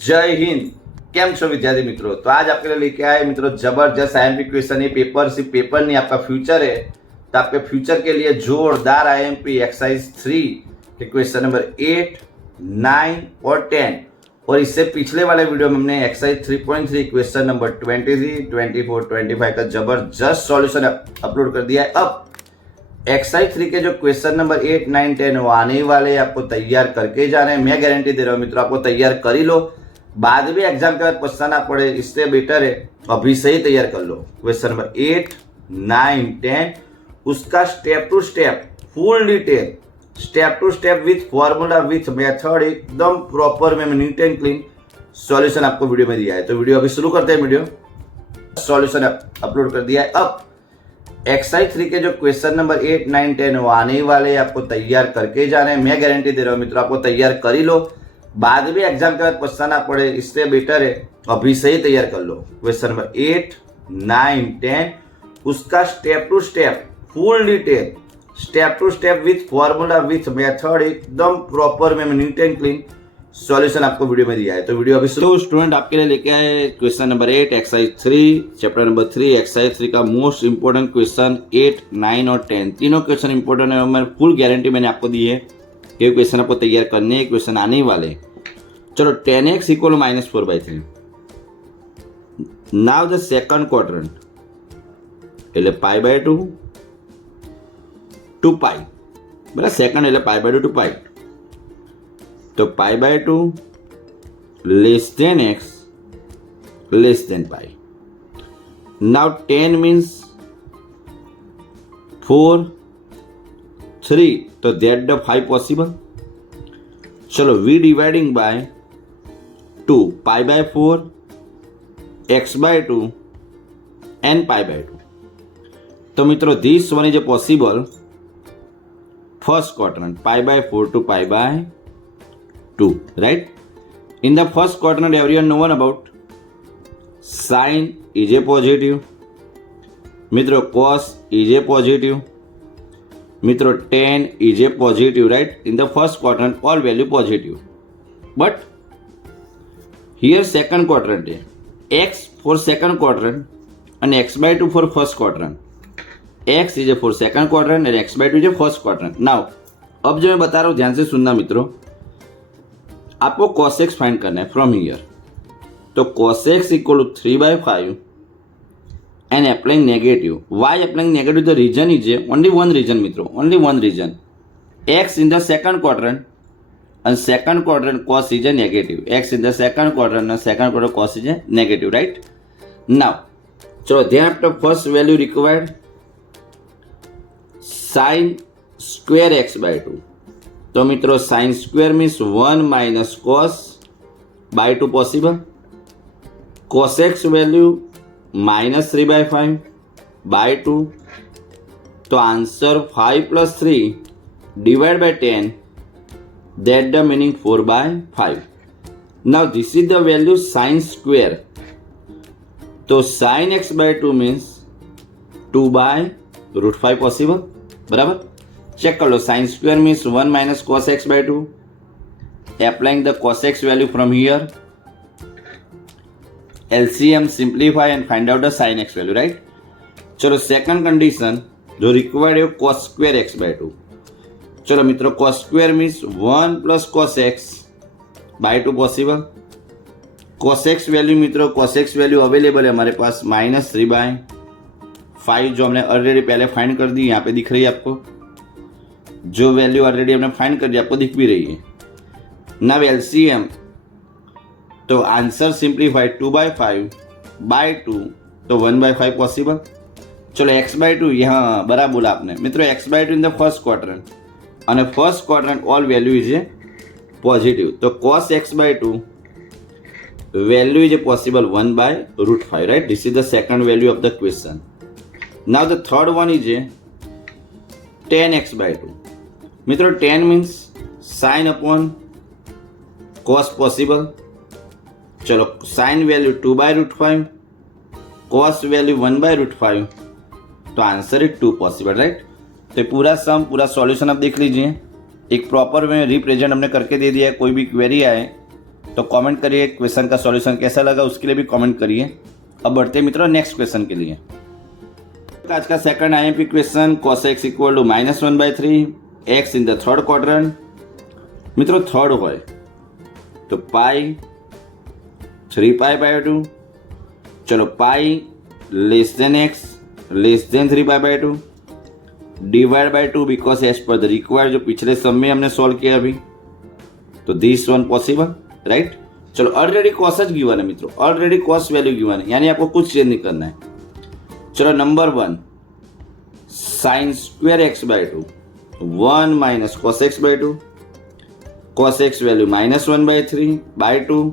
जय हिंद। केम छो विद्यार्थी मित्रों। तो आज आपके लिए लेके आए मित्रों जबरदस्त आईएमपी क्वेश्चन। ये पेपर सिर्फ पेपर नहीं, आपका फ्यूचर है। तो आपके फ्यूचर के लिए जोरदार आईएमपी एक्सरसाइज 3 के क्वेश्चन नंबर 8, 9 और 10। और इससे पिछले वाले वीडियो में हमने एक्सरसाइज 3.3 क्वेश्चन नंबर 23, 24, 25 का जबरदस्त सॉल्यूशन अपलोड कर दिया है। अब एक्सरसाइज 3 के जो क्वेश्चन नंबर 8, 9, 10 वो आने ही वाले, आपको तैयार करके जाना है। मैं गारंटी दे रहा हूँ मित्रों, आपको तैयार कर ही लो, बाद में एग्जाम के बाद पछताना पड़े, इससे बेटर है अभी से ही तैयार कर लो। क्वेश्चन नंबर 8, 9, 10 उसका step to step full detail, step to step with formula with method, एकदम प्रॉपर में नीट एंड क्लीन सॉल्यूशन आपको वीडियो में दिया है। तो वीडियो अभी शुरू करते हैं। वीडियो सॉल्यूशन अपलोड कर दिया है। अब एक्सरसाइज 3 के जो क्वेश्चन नंबर 8, 9, 10 वो आने ही वाले, आपको तैयार करके जाना है। मैं गारंटी दे रहा हूँ मित्रों, आपको तैयार कर ही लो, बाद में एग्जाम के बाद पछताना पड़े, इससे बेटर है अभी से ही तैयार कर लो। क्वेश्चन नंबर 8, 9, 10 उसका step to step full detail, step to step with formula with method, एकदम प्रॉपर में नीट एंड क्लीन सॉल्यूशन आपको वीडियो में दिया है। तो वीडियो अभी तो स्टूडेंट आपके लिए लेके आए question number 8 exercise 3 chapter number 3 exercise 3 का मोस्ट इंपोर्टेंट क्वेश्चन 8, 9 और 10 तीनों क्वेश्चन इंपोर्टेंट है। मैं फुल गारंटी मैंने आपको दी है कि क्वेश्चन आपको तैयार करने हैं, क्वेश्चन आने ही वाले। चलो 10x equal -4/3। Now the second quadrant એટલે π/2 2 π बराबर, सेकंड એટલે π/2 2 π। तो π/2 less than x less than pi. Now 10 means 4, 3, तो that the 5 possible. चलो v dividing by 2 π/4 x/2 and π/2. तो मित्रों this one is a possible first quadrant π/4 to π/2, right? In the first quadrant everyone know about sin is a positive, मित्रों cos is a positive, मित्रों tan is a positive, right? In the first quadrant all value positive, but here second quadrant है x for second quadrant and x/2 for first quadrant. x is a for second quadrant and x/2 is a first quadrant. Now अब जो मैं बता रहा हूँ ध्यान से सुनना मित्रों, आपको cos x फाइंड करना है फ्रॉम हियर। तो cos x equal to 3/5 and applying negative. Why applying negative? The reason is only one reason मित्रों, only one reason. x in the second quadrant and second quadrant cos is a negative. x in the second quadrant and second quadrant cos is a negative, right? Now चलो thereafter first value required sin square x/2। तो मित्रों sine square means 1 minus cos/2 possible. cos x value -3/5/2। तो answer 5 + 3 divide by 10, that the meaning 4/5। Now this is the value sine square. तो sin x/2 means 2/√5 possible, बराबर? Check कर लो, sine square means 1 minus cos x/2, applying the cos x value from here, LCM simplify and find out the sin x value, right? चलो second condition जो required है cos square x/2। चलो मित्रों cos square means 1 + cos x/2 possible. cos x value मित्रों, cos x value available है हमारे पास -3/5, जो हमने ऑलरेडी पहले फाइंड कर दी, यहाँ पे दिख रही है आपको। जो वैल्यू ऑलरेडी हमने फाइंड कर दी आपको दिख भी रही है। नाउ एलसीएम, तो आंसर सिंप्लीफाइड 2/5/2, तो 1/5 पॉसिबल। चलो x/2 यहाँ बराबर बोला आपने मित्रों, x/2 in the first quadrant और first quadrant all value is a positive. तो cos x/2 value is a possible 1/√5, right? This is the second value of the question. Now the third one is a tan x/2। मित्रों 10 means sine upon cos possible. चलो sine value 2/√5, cos value 1/√5, तो answer is 2 possible, right? तो पूरा सम, पूरा solution आप देख लीजिए, एक प्रॉपर में रिप्रेजेंट हमने करके दे दिया है। कोई भी क्वेरी आए तो कमेंट करिए क्वेश्चन का सॉल्यूशन कैसा लगा, उसके लिए भी कमेंट करिए। अब बढ़ते मित्रों नेक्स्ट क्वेश्चन के लिए। आज का second IMP question, cos x equal to -1/3 x in the third quadrant. मित्रों थर्ड होय तो पाई 3π/2। चलो pi less than x less than 3π/2 divide by 2 because as per the required, जो पिछले सम में हमने सॉल्व किया अभी, तो दिस वन पॉसिबल, राइट। चलो ऑलरेडी कॉस ज गिवन है मित्रों, ऑलरेडी कॉस वैल्यू गिवन है, यानी आपको कुछ चेंज नहीं करना है। चलो number 1 sin square x/2 1 minus cos x/2, cos x value -1/3/2।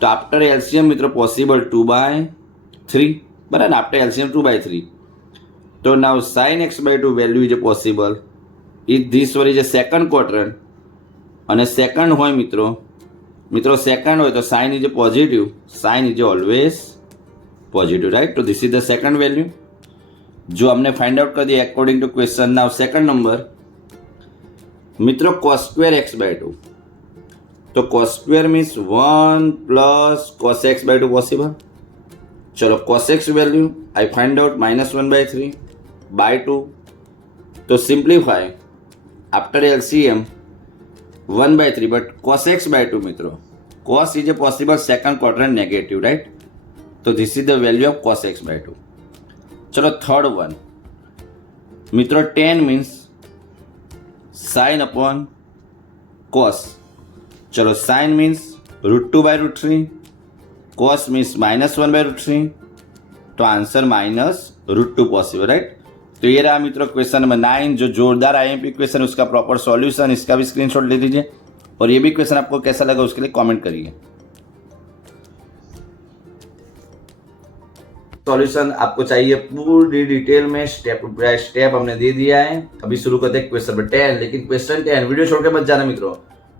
तो आफ्टर एलसीएम मित्रों पॉसिबल 2/3, बराबर। After LCM 2/3। तो now sin x/2 value is possible is this one is a second quadrant, અને સેકન્ડ હોય મિત્રો સેકન્ડ હોય તો sine is positive, sine is always positive, right. तो this is the second value जो हमने फाइंड आउट कर दिया according to question. Now second number मित्रों cos स्क्वायर x/2, तो cos square means 1 plus cos x/2 possible. चलो cos x value I find out -1/3/2। तो simplify after LCM 1/3, but cos x/2 मित्रों, cos is a possible second quadrant negative, right. तो this is the value of cos x/2। चलो third one मित्रों tan means sin upon cos। चलो sin means √2/√3, cos means -1/√3, तो answer -√2 possible, right. तो ये रहा मित्रों क्वेश्चन नंबर 9, जो जोरदार आईएमपी क्वेश्चन, उसका प्रॉपर सॉल्यूशन, इसका भी स्क्रीनशॉट ले लीजिए। और ये भी क्वेश्चन आपको कैसा लगा उसके लिए कमेंट करिए। सॉल्यूशन आपको चाहिए पूरी डिटेल में, स्टेप बाय स्टेप हमने दे दिया है। अभी शुरू करते हैं क्वेश्चन नंबर 10। लेकिन क्वेश्चन 10 वीडियो छोड़ के मत जाना मित्रों।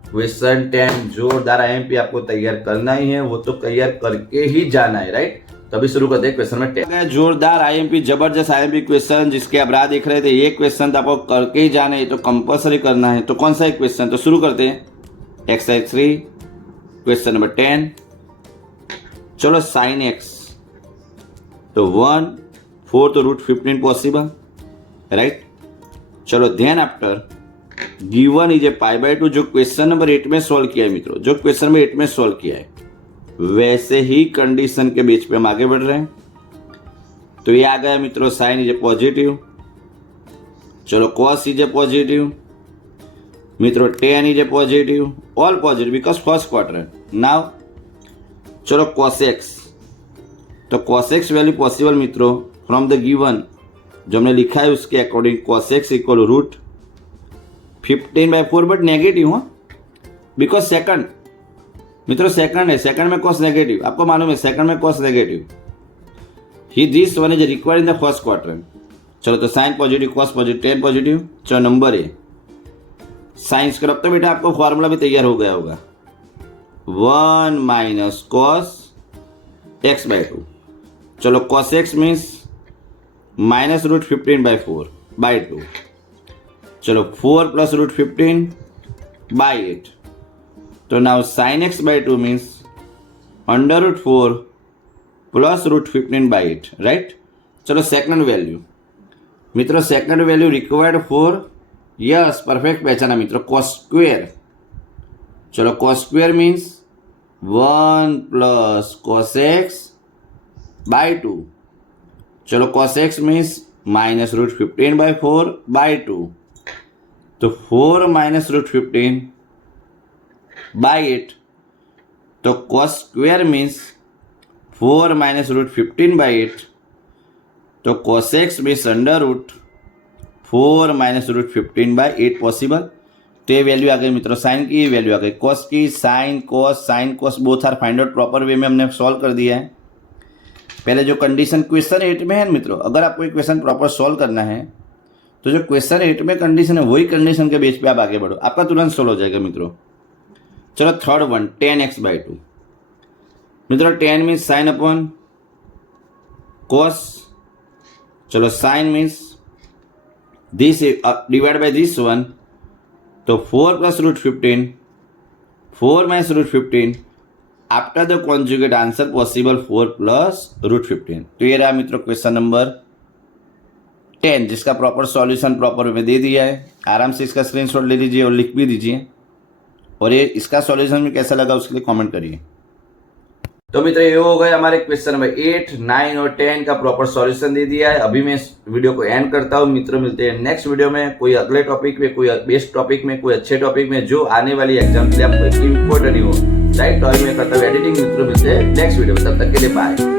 क्वेश्चन 10 जोरदार आईएमपी आपको तैयार करना ही है, वो तो तैयार करके ही जाना है, राइट। तो अभी शुरू करते हैं क्वेश्चन नंबर 10। जोरदार आईएमपी, जबरदस्त आईएमपी क्वेश्चन, जिसके आप राह देख रहे थे। ये क्वेश्चन तो आपको करके ही जाना है, तो कंपल्सरी करना है। तो कौन सा है क्वेश्चन, तो शुरू करते हैं एक्सरसाइज 3 क्वेश्चन नंबर 10। चलो sin x तो 1/4 तो √15 पॉसिबल, राइट। चलो then after given is a π/2, जो क्वेश्चन नंबर 8 में सॉल्व किया है मित्रों, जो क्वेश्चन नंबर 8 में सॉल्व किया है वैसे ही कंडीशन के बेस पे हम आगे बढ़ रहे हैं। तो ये आ गया मित्रों साइन इज ए पॉजिटिव। चलो cos इज ए पॉजिटिव मित्रों, tan is a positive, all positive because first quadrant. Now चलो cos x, तो cos x वैल्यू पॉसिबल मित्रों फ्रॉम द गिवन जो हमने लिखा है उसके according cos x equal √15/4, but negative हो बिकॉज सेकंड मित्रों, सेकंड है, सेकंड में cos नेगेटिव, आपको मालूम है सेकंड में cos negative he this one is required in the first quadrant. चलो तो sine positive, cos positive, tan positive. चलो नंबर ए साइन स्क्वायर, अब तो बेटा आपको फॉर्मूला भी तैयार हो गया होगा, 1 माइनस cos x/2। चलो cos x मीन्स -√15/4/2। चलो 4 प्लस √15/8। तो now sin x/2 means √4 plus √15/8, right. चलो सेकंड वैल्यू मित्रों, second value required for, yes perfect पहचाना मित्रों, cos स्क्वायर। चलो cos square means 1 plus cos x/2। चलो cos x मीन्स -√15/4/2। तो 4 माइनस √15/8, तो cos स्क्वायर मीन्स 4 माइनस √15/8, तो cos x means √4 minus √15/8 possible. तो ये वैल्यू आ गई मित्रों साइन की, ये वैल्यू आ गई cos की। Sine cos both are find out proper way में हमने सॉल्व कर दिया है। पहले जो कंडीशन क्वेश्चन 8 में है मित्रों, अगर आपको एक क्वेश्चन प्रॉपर सॉल्व करना है तो जो क्वेश्चन 8 में कंडीशन है वही कंडीशन के बेस पे आप आगे बढ़ो, आपका तुरंत सॉल्व हो जाएगा मित्रों। चलो थर्ड वन tan x/2 मित्रों, tan means sine upon cos। चलो sine means this divide by this one, तो 4 plus √15, 4 minus root 15 after the conjugate answer possible 4 plus root 15। तो ये रहा मित्रों क्वेश्चन नंबर 10, जिसका प्रॉपर सॉल्यूशन प्रॉपर में दे दिया है। आराम से इसका स्क्रीनशॉट ले लीजिए और लिख भी दीजिए, और ये इसका सॉल्यूशन में कैसा लगा उसके लिए कमेंट करिए। तो मित्रों ये हो गए हमारे क्वेश्चन नंबर 8, 9 और 10 का प्रॉपर सॉल्यूशन दे दिया है। अभी मैं इस वीडियो को एंड करता हूँ। मित्रों मिलते हैं नेक्स्ट वीडियो में, कोई अगले टॉपिक में, कोई बेस्ट टॉपिक में, कोई अच्छे टॉपिक में जो आने वाली एग्जाम के लिए आपको इम्पोर्टेंट ही हो। राइट, तो अभी मैं करता हूँ एडिटिंग। मित्रों मिलते हैं नेक्स्ट वीडियो में, तब तक के लिए बाय।